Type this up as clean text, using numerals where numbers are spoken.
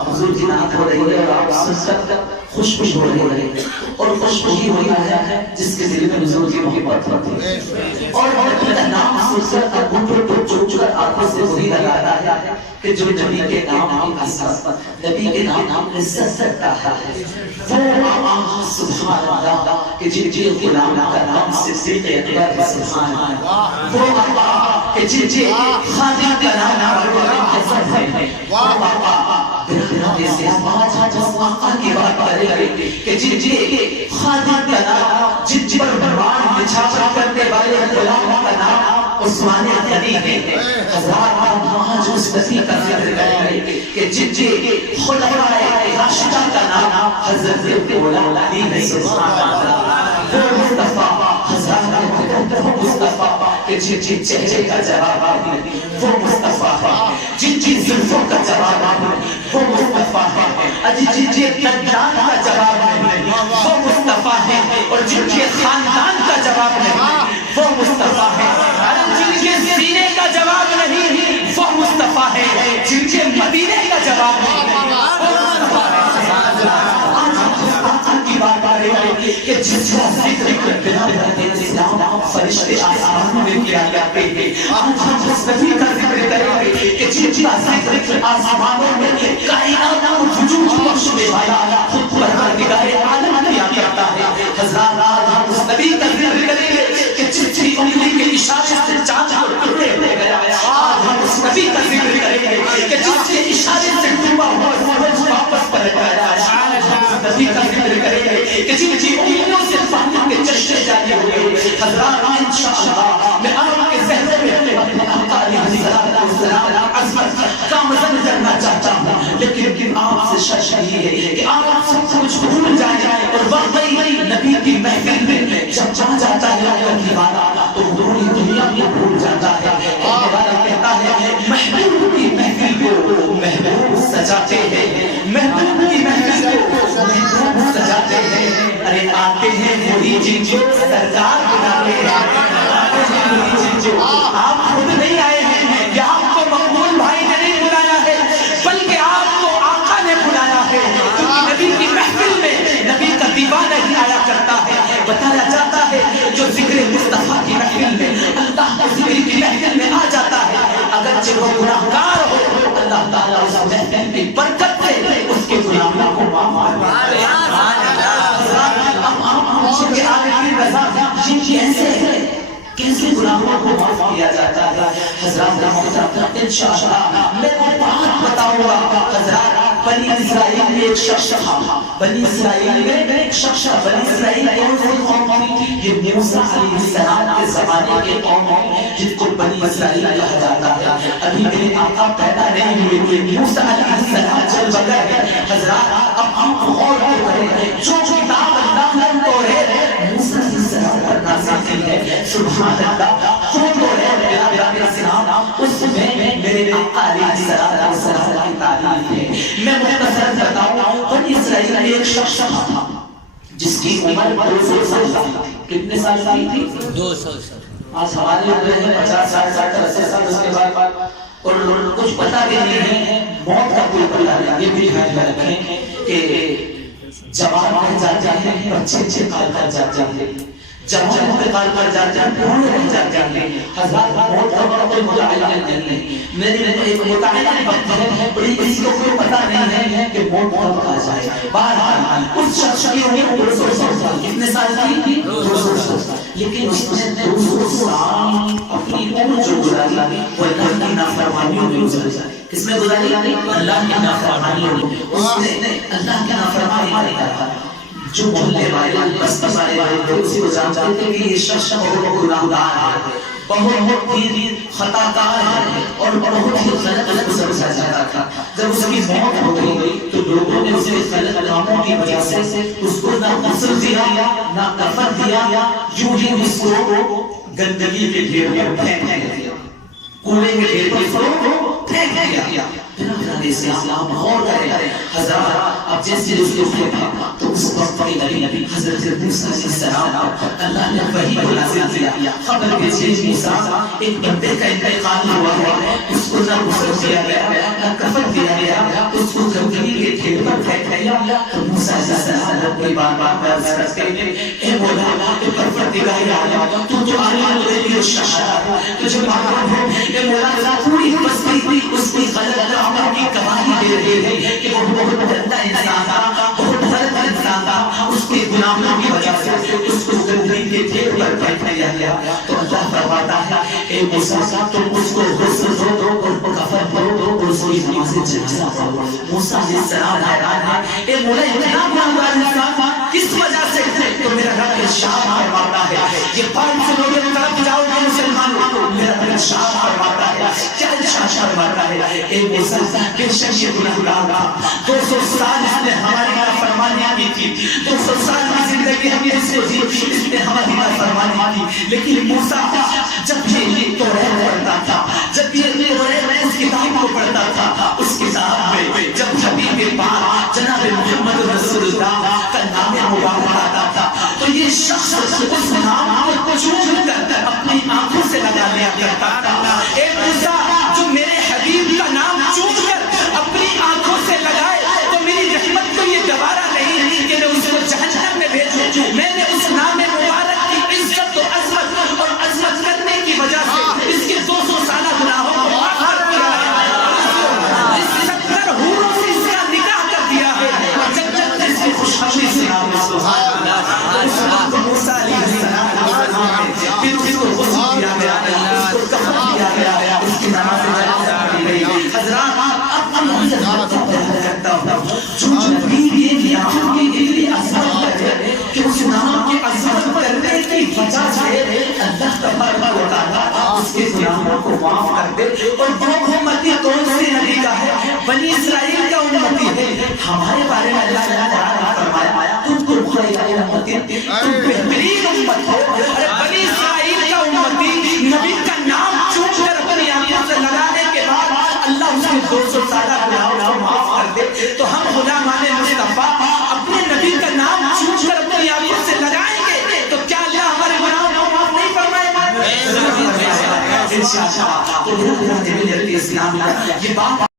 حضور کی نعت ہو رہی ہے اور آپ سن کر خوشبو ہو رہی ہے اور خوشبو ہی ہوئی ہے جس کے دل میں حضور کی محبت ہوتی ہے اور نبی کا نام سن کر ابو کو چوک کر آنکھوں سے وہی لگا رہا ہے کہ جو نبی کے نام عزت نبی کے نام عزت کرتا ہے وہ آقا سبحان اللہ کہ جن غلام کا نام صدیق اکبر ہے سبحان اللہ وہ آقا کہ جن خادم کا نام عزت ہے وہ آقا سے آقا کی بات کرے کہ جن خادم کا نام جن پر بروان نچھاور کرنے والے غلام کا نام عثمان غنی ہے حضرات وہاں جو اس نبی کا ذکر کریں کہ جن خلفائے راشدہ کا نام حضرت مولانا علی ہے سبحان اللہ وہ مصطفیٰ حضرات وہ مصطفیٰ کہ جن چہرے کا جواب ہے وہ مصطفیٰ ہے جن زلفوں کا جواب ہے وہ مصطفیٰ ہے جن خاندان کا جواب ہے وہ مصطفیٰ ہے اور جن کے خاندان کا جواب نہیں وہ مصطفیٰ ہے جن کے سینے کا جواب نہیں وہ مصطفیٰ ہے جن کے مدینے کا جواب نہیں وہ مصطفیٰ ہے کی بات آ رہی ہے کہ جس کا ذکر اسلام فرشتے آسمان میں کیا جاتے ہیں آج ہم اس نبی کا ذکر کریں گے کہ جس کا ذکر آسمانوں میں کائنات کو وجود بخشنے والا خود پروردگار عالم کیا کرتا ہے حضرات آج ہم اس نبی کا ذکر کریں گے کہ جس کی انگلی کے اشارے سے چاند کو ٹکڑے ہو گیا آج ہم اس نبی کا ذکر کریں گے کہ جس کے اشارے سے ڈوبا ہوا سورج واپس پلٹ گیا نبی کا ذکر کریں گے کہ جن کی انگلیوں سے پانی کے چشمے جاری ہوئے حضرات انشاءاللہ میں آپ کے ذہن میں اپنے آقا علیہ السلام عظمت کا مزن کرنا چاہتا ہوں لیکن آپ سے شرط یہ ہے کہ آپ سب کچھ بھول جائیں اور واقعی نبی کی محفل میں جب جہاں جاتا ہے اللہ کی والا تو پوری دنیا کو بھول جاتا ہے والا کہتا ہے محبوب کی محفل کو محبوب سجاتے ہیں محبوب کی محفل کو محبوب سجاتے ہیں ارے آتے ہیں وہی جن کو سرکار بناتے ہیں آپ خود نہیں آئے ہیں کہ آپ کو مقبول بھائی نے نہیں بلایا ہے بلکہ آپ کو آقا نے بلایا ہے کیونکہ نبی کی محفل میں نبی کا دیوانہ ہی آیا کرتا ہے بتایا جاتا ہے جو ذکر مصطفیٰ کی محفل میں اللہ کے ذکر کی محفل میں آ جاتا ہے اگرچہ وہ گناہگار ہو اللہ تعالیٰ اس محفل کی برکت سے اس کے گناہوں کو معاف فرماتے ہیں کے آگے کی رضا کیسے گناہوں کو معاف کیا جاتا ہے حضرات محترم انشاءاللہ میں وہ بات بتاؤں گا حضرات بنی اسرائیل میں ایک شخص تھا بنی اسرائیل میں ایک شخص بنی اسرائیل کون سی قوم تھی یہ موسیٰ علیہ السلام کے زمانے کے قوم جن کو بنی اسرائیل کہا جاتا ہے ابھی میرے آقا پیدا نہیں ہوئے موسیٰ علیہ السلام چل بغیر حضرات اب ہم غور کریں جو کتاب اللہ نے توریت موسیٰ علیہ السلام پر نازل کی ہے سبحان اللہ خون تو ہے میرا اسلام اس میں میرے آقا علیہ السلام کی تعلیم ہے میں مختصر بتاؤں بنی اسرائیل میں ایک شخص تھا جس کی عمر 200 سال تھی کتنے سال تھی 200 سال آج ہمارے عمر ہے 50 سال 60 سال اس کے بعد اور کچھ پتہ بھی نہیں ہے موت کا کوئی پتہ نہیں یہ بھی خیال میں رکھیں کہ جوان رہ جاتے ہیں بچے کال کر جاتے ہیں جوان انتقال کر جاتے ہیں بوڑھے رہ جاتے ہیں حضرات موت کا وقت کوئی متعین نہیں ہے میرے ایک متعین وقت ہے بڑی کسی کو کوئی پتہ نہیں ہے کہ موت کب آ جائے بہرحال اس شخص کی عمر 200 سال کتنے سال تھی 200 سال لیکن اس نے 200 سال اپنی عمر جو گزاری وہ اللہ کی نافرمانیوں میں گزاری کس میں گزاری اللہ کی نافرمانیوں میں اس نے اللہ کی نافرمانی کرتا جو بھولنے والے بس والے تھے اسی کو جانتے تھے کہ یہ شخص بہت گناہگار ہے بہت ہی خطا کار ہے اور بہت ہی غلط سمجھا جاتا تھا جب اس کی موت ہو گئی تو لوگوں نے اسے غلط کاموں کی وجہ سے اس کو نہ غسل دیا نہ کفن دیا یوں ہی اس کو گندگی کے ڈھیر میں پھینک دیا کوڑے کے ڈھیر میں اس کو پھینک دیا اسلام غور کرے حضرات اب جیسے اس کو دیکھا تو اس وقت نبی حضرت موسیٰ علیہ السلام اللہ نے وحی کو نازل کیا، خبر بھیجی موسیٰ ایک بندے کا انتقال ہوا ہے، اس کو نہ غسل کیا گیا نہ کفن دیا گیا، اس کو گندگی کے ڈھیر پر پھینک دیا۔ تو موسیٰ علیہ السلام نے بار بار عرض کرتے ہیں اے مولا اے پروردگار عالم تو جو عالم الغیب والشہادہ تجھے معلوم ہے اے مولا پوری بستی اس کی غلط عمل کی گواہی دے رہی ہے کہ وہ بہت گندا انسان تھا، بہت غلط انسان تھا، اس کے گناہوں کی وجہ سے اس کو گندگی کے ڈھیر پر پھینک دیا گیا۔ تو اللہ فرماتا ہے اے موسیٰ تم اس کو غسل دو اور کفن دو اور اس کی نماز جنازہ پڑھو۔ موسیٰ علیہ السلام حیران ہے اے مولا اتنا گناہگار انسان کس وجہ سے؟ تو میرا رب ارشاد فرماتا ہے یہ بات سنو گے طرف جاؤ گے مسلمانوں، میرا رب ارشاد فرماتا ہے کیا ارشاد فرماتا ہے اے موسیٰ بے شک یہ گناہگار تھا، 200 سال اس نے ہماری نافرمانیاں کی تھی، 200 سال کی زندگی ہم نے اس کو دی، اس نے ہماری نافرمانی کی، لیکن موسیٰ جب یہ توریت پڑھتا تھا، جب یہ توریت اس کتاب کو پڑھتا تھا، اس کتاب میں جب حبیب پاک جناب محمد رسول اللہ کا نام مبارک آتا تھا تو یہ شخص اس نام کو چوم کر اپنی آنکھوں سے لگا لیا کرتا تھا۔ اے موسیٰ جو میرے حبیب کا نام چوم کر اپنی آنکھوں سے لگائے تو میری رحمت کو یہ گوارا نہیں کہ میں اس کو جہنم میں بھیجوں، میں نے اس نام مبارک کی عزت و عظمت اور عظمت کرنے کی وجہ سے اس کے 200 سالہ گناہوں کو معاف کر دیا ہے، اس 70 حوروں سے اس کا نکاح کر دیا ہے، اور جب تک اس کی خوشخبری سناؤں سبحان اللہ۔ تو اس وقت موسیٰ علیہ السلام پھر اس کو غسل دیا گیا، اس کو کفن دیا گیا، اس کی نماز جنازہ پڑھی گئی۔ حضرات اب ہم سے بیان کرتا ہوں جو نبی یہ نام کی اتنی عظمت ہے کہ اس نام کی عظمت کرنے کی وجہ سے اللہ تبارک و تعالیٰ اس کے گناہوں کو معاف کر دے۔ اور وہ امتی کون سی نبی کا ہے؟ بنی اسرائیل کا امتی ہے۔ ہمارے بارے میں اللہ تعالیٰ نے فرمایا تم کو خیر امتی، تم بہترین امت ہو۔ بنی اسرائیل کا امتی نبی کا نام چون کر اپنی آنکھوں سے لگانے کے بعد اللہ اس کے 200 سالہ گناہوں کو معاف کر دے، تو ہم غلامان مصطفیٰ اپنے نبی کا نام چون کر اپنی آنکھوں سے لگائیں گے تو کیا اللہ ہمارے گناہوں کو معاف نہیں فرمائے گا؟ انشاءاللہ۔ تو میرا اسلام یہ بات